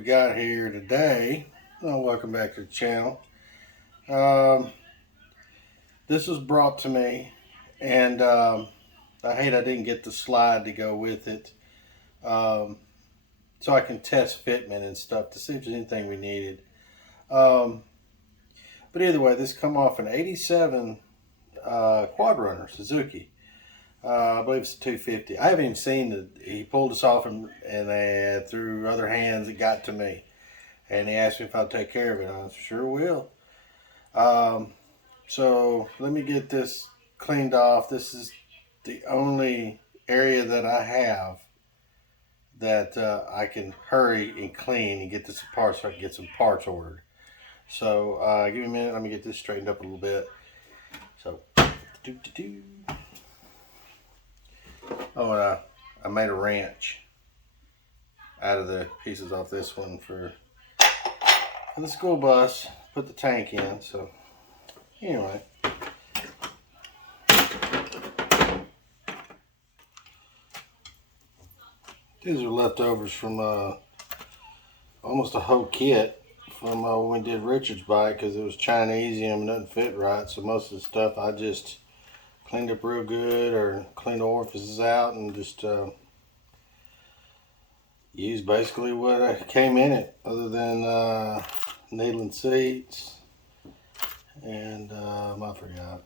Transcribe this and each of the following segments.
we got here today. Welcome back to the channel. This was brought to me, and I hate I didn't get the slide to go with it, so I can test fitment and stuff to see if there's anything we needed. But either way, this come off an 87 QuadRunner Suzuki. I believe it's a 250. I haven't even seen it. He pulled this off and through other hands it got to me. And he asked me if I'd take care of it. I said, sure will. So let me get this cleaned off. This is the only area that I have that I can hurry and clean and get this apart so I can get some parts ordered. So give me a minute. Let me get this straightened up a little bit. So, Oh, and I made a wrench out of the pieces off this one for the school bus. Put the tank in. So anyway, these are leftovers from almost a whole kit from when we did Richard's bike, because it was Chinese and nothing fit right. So most of the stuff I just cleaned up real good, or cleaned the orifices out, and just used basically what came in it, other than needling seats and I forgot.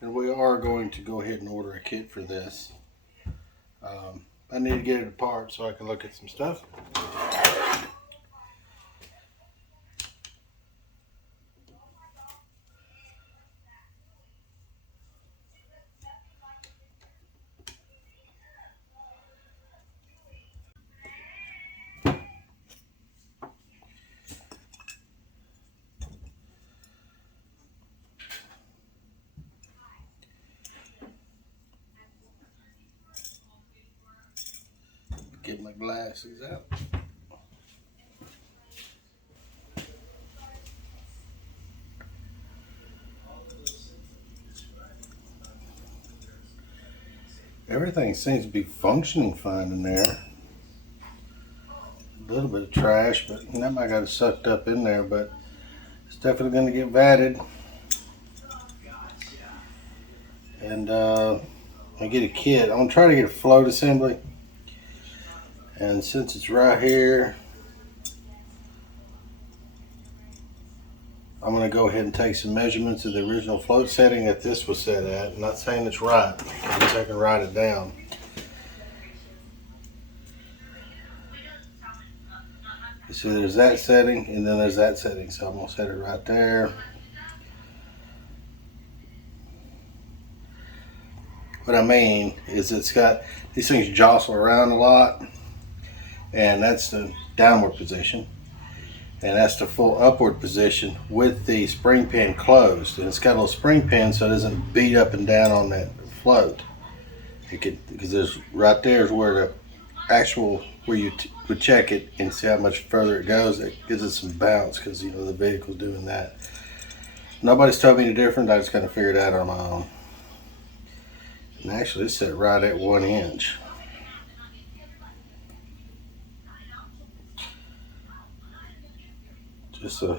And we are going to go ahead and order a kit for this. I need to get it apart so I can look at some stuff. Get my glasses out. Everything seems to be functioning fine in there. A little bit of trash, but that might got it sucked up in there, but it's definitely going to get vatted. And I get a kit. I'm going to try to get a float assembly. And since it's right here, I'm going to go ahead and take some measurements of the original float setting that this was set at. I'm not saying it's right. I'm just I can write it down. You see there's that setting, and then there's that setting. So I'm going to set it right there. What I mean is it's got, these things jostle around a lot. And that's the downward position, and that's the full upward position with the spring pin closed. And it's got a little spring pin so it doesn't beat up and down on that float. It could, because there's right there is where the actual, where you would check it and see how much further it goes. It gives it some bounce, because you know the vehicle's doing that. Nobody's told me any different. I just kind of figured it out on my own. And actually it's set right at 1 inch. Just I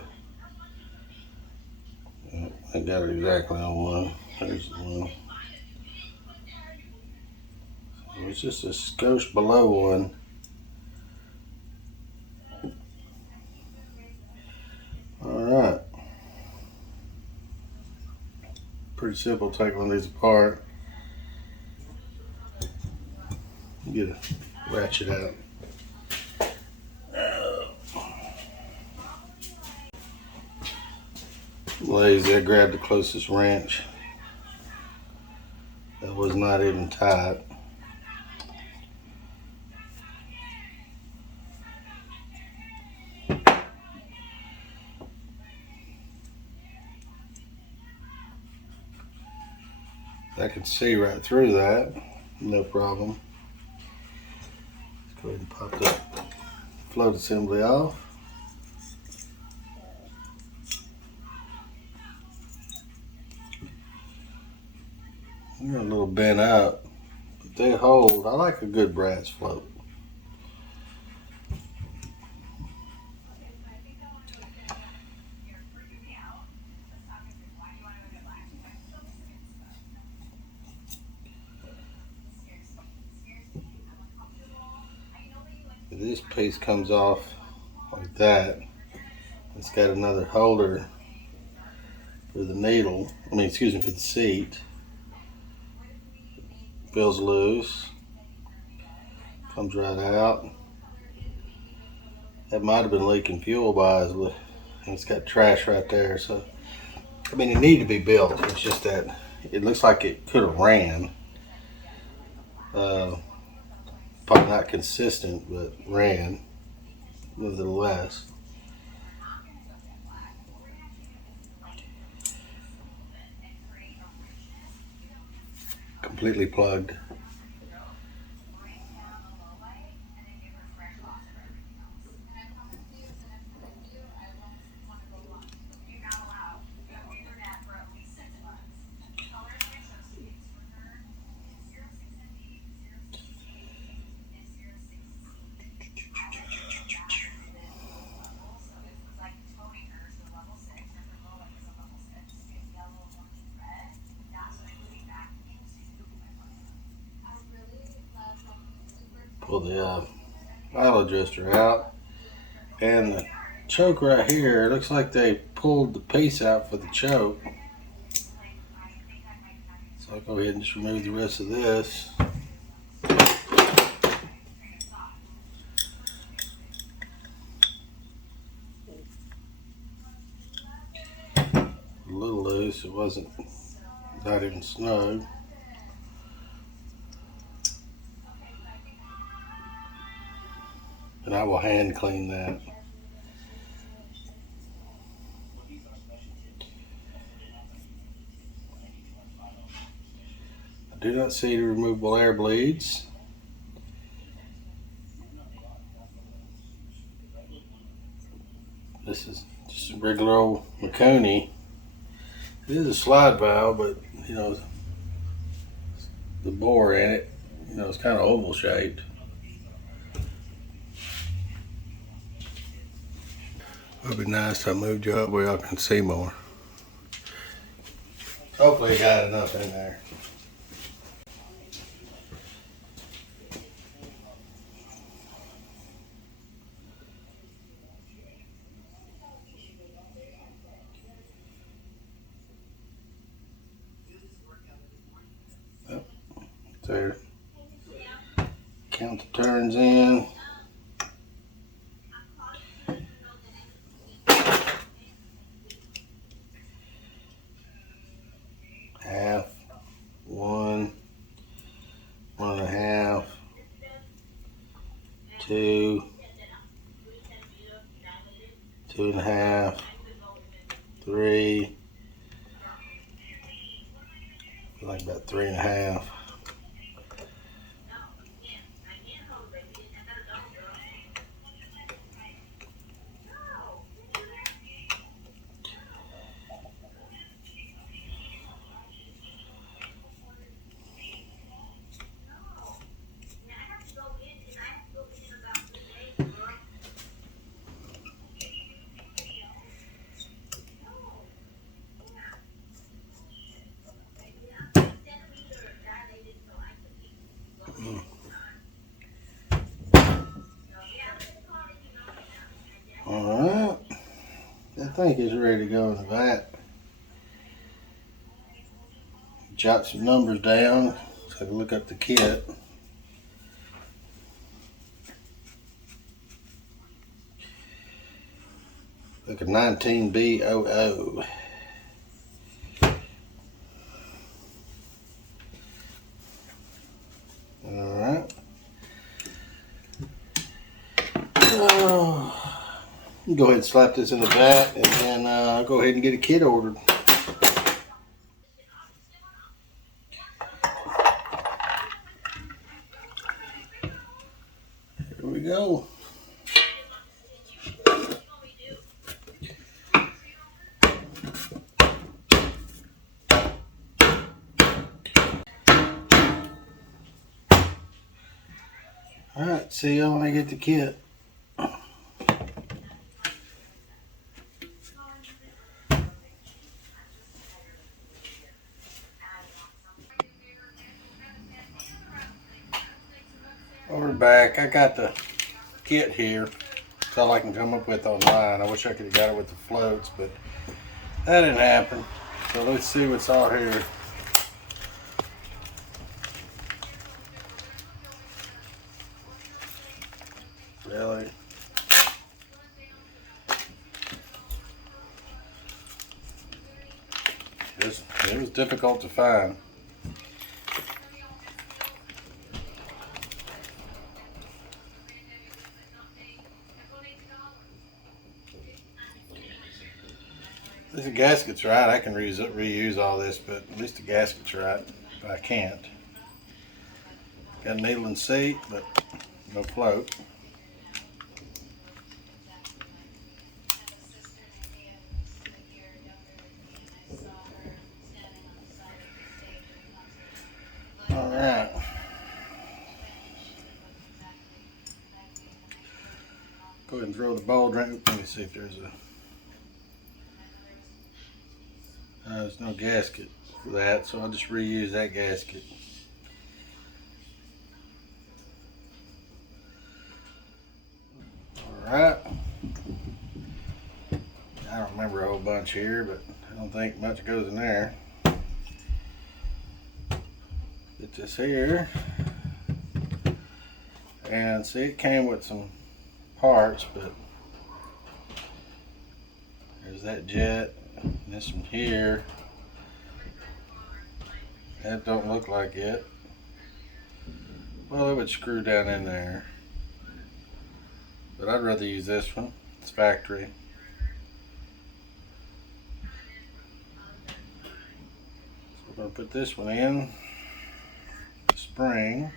got it exactly on one. There's the one. So it's just a skosh below one. Alright. Pretty simple. Take one of these apart. Get a ratchet out. Lazy, I grabbed the closest wrench. That was not even tight. I can see right through that, no problem. Let's go ahead and pop the float assembly off. Got a little bent up, but they hold. I like a good brass float. This piece comes off like that. It's got another holder for the needle. For the seat. Feels loose. Comes right out. That might have been leaking fuel by us, and it's got trash right there. So, it needed to be built. It's just that it looks like it could have ran. Probably not consistent, but ran nevertheless. Completely plugged. Pull the idle adjuster out, and the choke right here, it looks like they pulled the piece out for the choke. So I'll go ahead and just remove the rest of this. A little loose, it wasn't not even snug. And I will hand clean that. I do not see the removable air bleeds. This is just a regular old Marconi. It is a slide valve, but the bore in it, it's kind of oval shaped. It would be nice if I moved you up where y'all can see more. Hopefully, I got enough in there. Yep, there. Count the turns in. Half, 1, 1.5, 2, 2.5, 3, like about 3.5. Alright, I think it's ready to go in the vat. Jot some numbers down. Let's have a look up the kit. Look at 19B00. Alright. Go ahead and slap this in the vat, and then I'll go ahead and get a kit ordered. Here we go. See you when I get the kit. We're back. I got the kit here. That's all I can come up with online. I wish I could have got it with the floats, but that didn't happen. So let's see what's all here. Really? It was difficult to find. At least the gasket's right. I can reuse all this, but at least the gasket's right. I can't. Got a needle and seat, but no float. All right. Go ahead and throw the bowl drink. Let me see if there's a. There's no gasket for that, so I'll just reuse that gasket. Alright. I don't remember a whole bunch here, but I don't think much goes in there. Get this here. And see, it came with some parts, but there's that jet. And this one here. That don't look like it. Well, it would screw down in there. But I'd rather use this one. It's factory. So we're going to put this one in. Spring.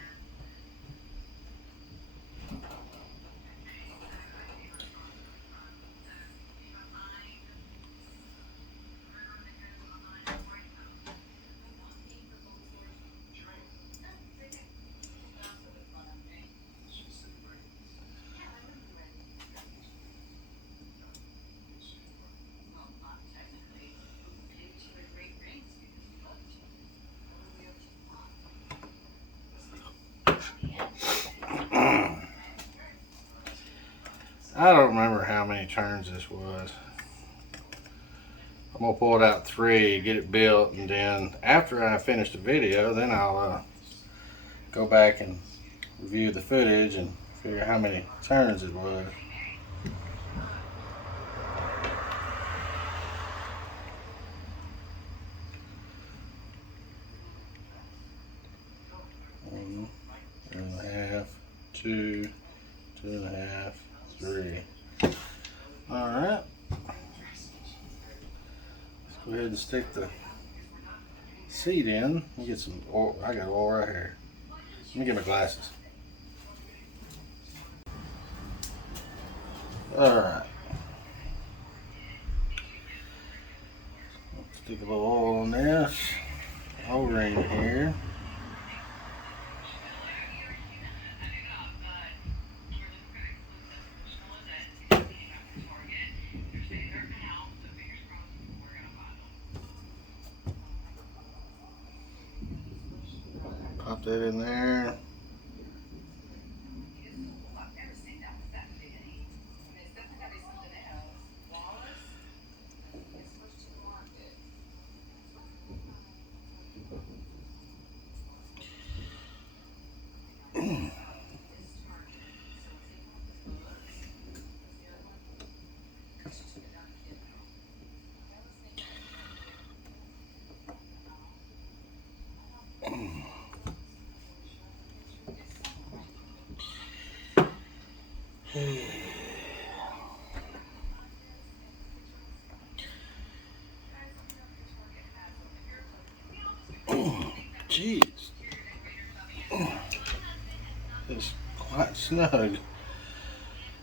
I don't remember how many turns this was. I'm gonna pull it out 3, get it built, and then after I finish the video, then I'll go back and review the footage and figure how many turns it was. One and a half, 2, 2.5, 3. All right. Let's go ahead and stick the seat in. Let me get some oil. I got oil right here. Let me get my glasses. All right. Stick a little oil on this. O-ring here. Pop that in there. Jeez. It's quite snug.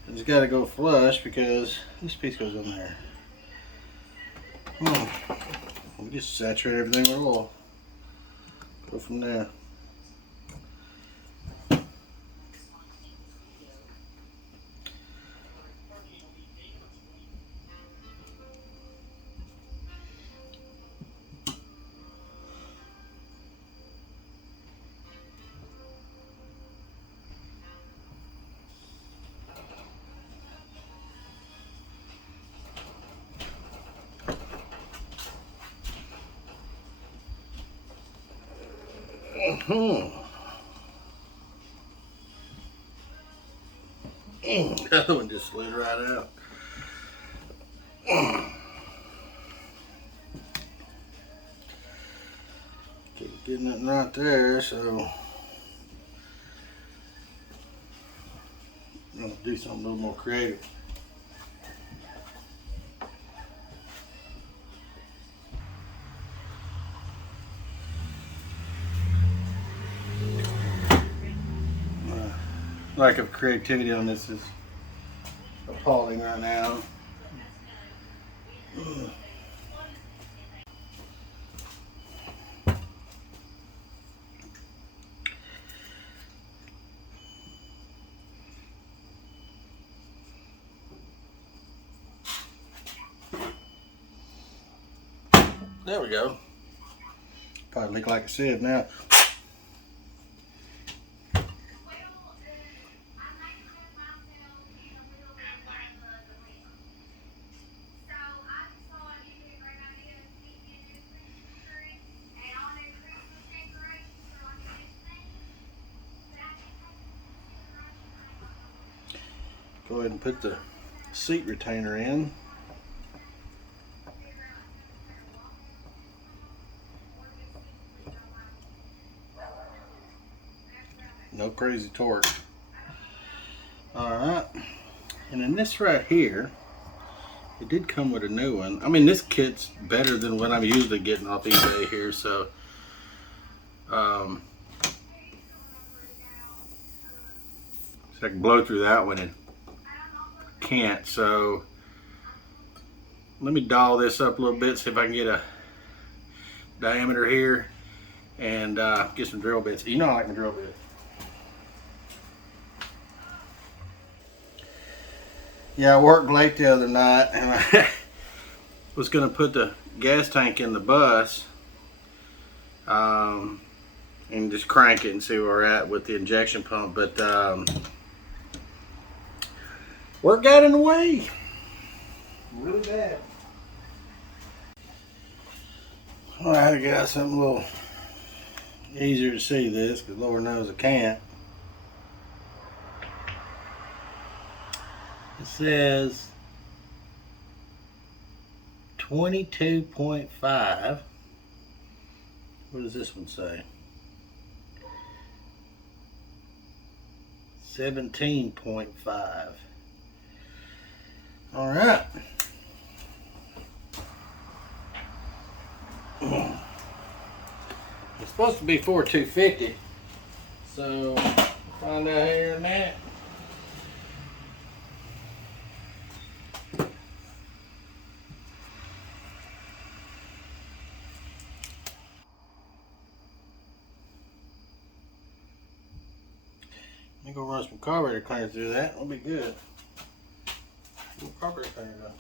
It's got to go flush because this piece goes in there. We just saturate everything with oil. Go from there. That one just slid right out. Keep getting it right there, so I'm gonna do something a little more creative. Lack of creativity on this is appalling right now. There we go. Probably look like a sieve now. Go ahead and put the seat retainer in. No crazy torque. Alright. And then this right here, it did come with a new one. I mean, this kit's better than what I'm usually getting off eBay here, so so I can blow through that one and can't. So let me dial this up a little bit, see if I can get a diameter here and get some drill bits. You know I like my drill bits. Yeah, I worked late the other night and I was going to put the gas tank in the bus and just crank it and see where we're at with the injection pump, but work got in the way really bad. Well, I had to get out something a little easier to see this, because Lord knows I can't. It says 22.5. What does this one say? 17.5. All right. It's supposed to be 4,250. So we'll find out here in a minute. Let me go run some carburetor cleaner through that. It'll be good. Carburetor cleaner though.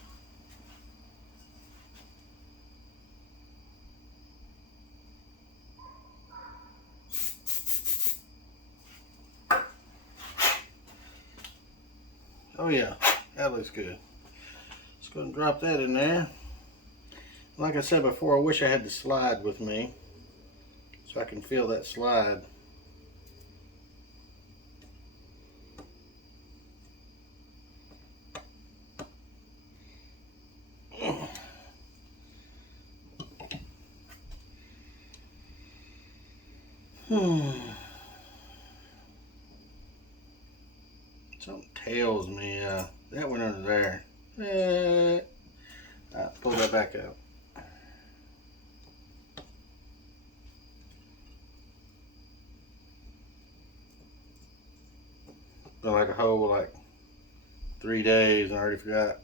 Oh yeah, that looks good. Let's go and drop that in there. Like I said before, I wish I had the slide with me so I can feel that slide. Something tells me that went under there. Pull that back out. Been like a whole like 3 days and I already forgot.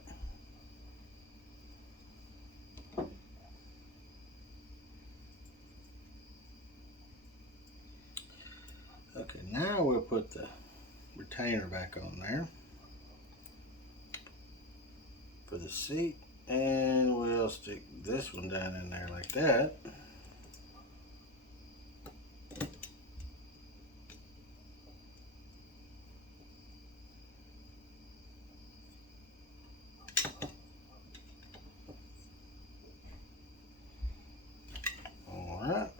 Okay, now we'll put the retainer back on there for the seat, and we'll stick this one down in there like that. Alright,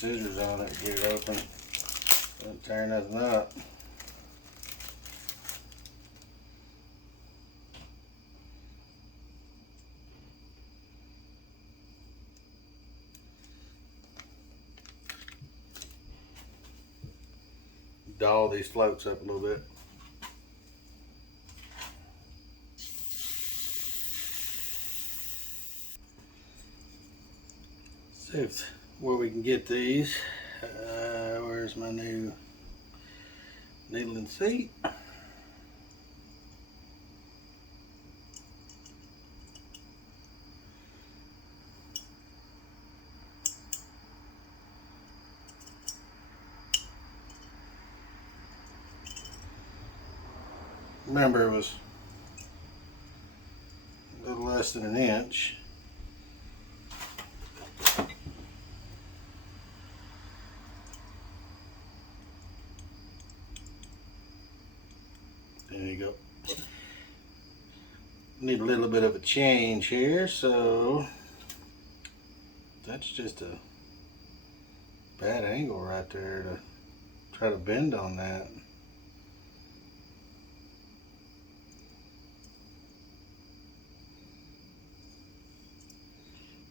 scissors on it, get it open. Don't tear nothing up. Doll these floats up a little bit. See if, where we can get these. Where's my new needle and seat? Remember, it was a little less than an inch. There you go. Need a little bit of a change here, so that's just a bad angle right there to try to bend on that.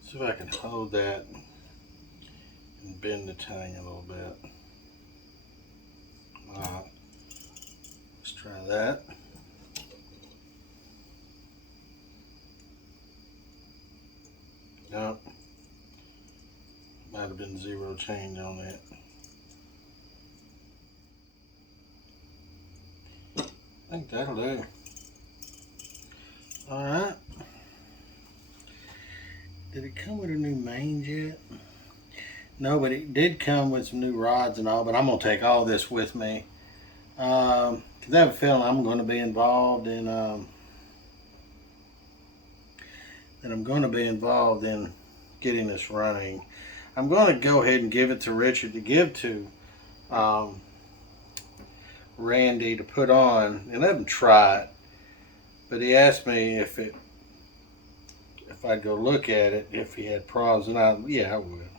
See if I can hold that and bend the tang a little bit. Alright, let's try that. Nope. Might have been zero change on that. I think that'll do. Alright. Did it come with a new mange yet? No, but it did come with some new rods and all, but I'm going to take all this with me. Because I have a feeling I'm going to be involved in, getting this running. I'm going to go ahead and give it to Richard to give to Randy to put on and let him try it. But he asked me if I'd go look at it if he had problems, and yeah, I would.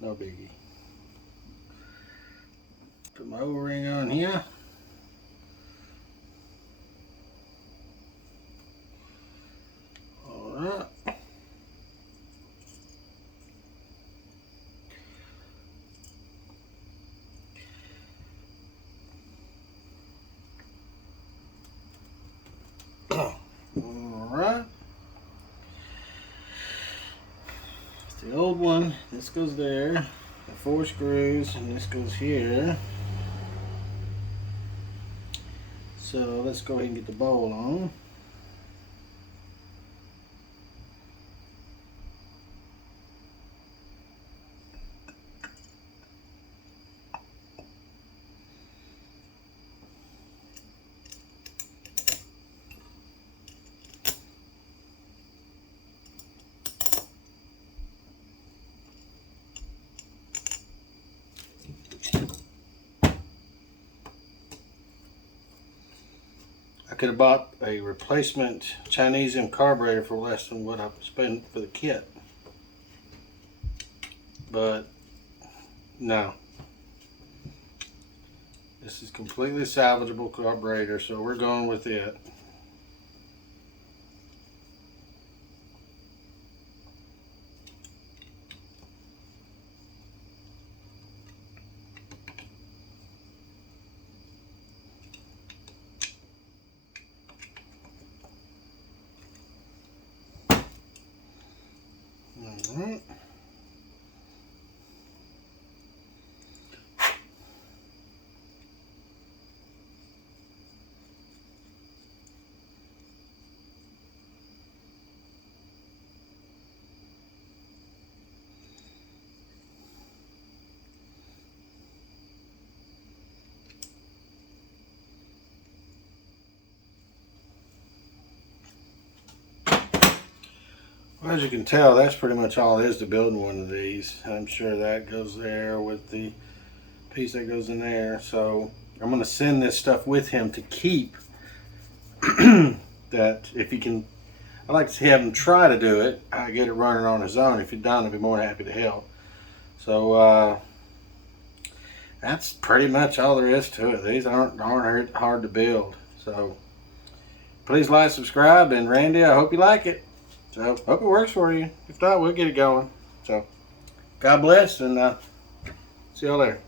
No biggie. Put my O-ring on here. All right. All right. It's the old one. This goes there. The 4 screws, and this goes here. So let's go ahead and get the bowl on. I could have bought a replacement Chinese carburetor for less than what I spent for the kit. But no. This is completely salvageable carburetor, so we're going with it. Alright. Well, as you can tell, that's pretty much all it is to building one of these. I'm sure that goes there with the piece that goes in there. So I'm going to send this stuff with him to keep. That if he can, I'd like to have him try to do it. I get it running on his own. If he don't, I'd be more than happy to help. So that's pretty much all there is to it. These aren't hard to build. So please like, subscribe, and Randy, I hope you like it. So hope it works for you. If not, we'll get it going. So God bless, and see y'all later.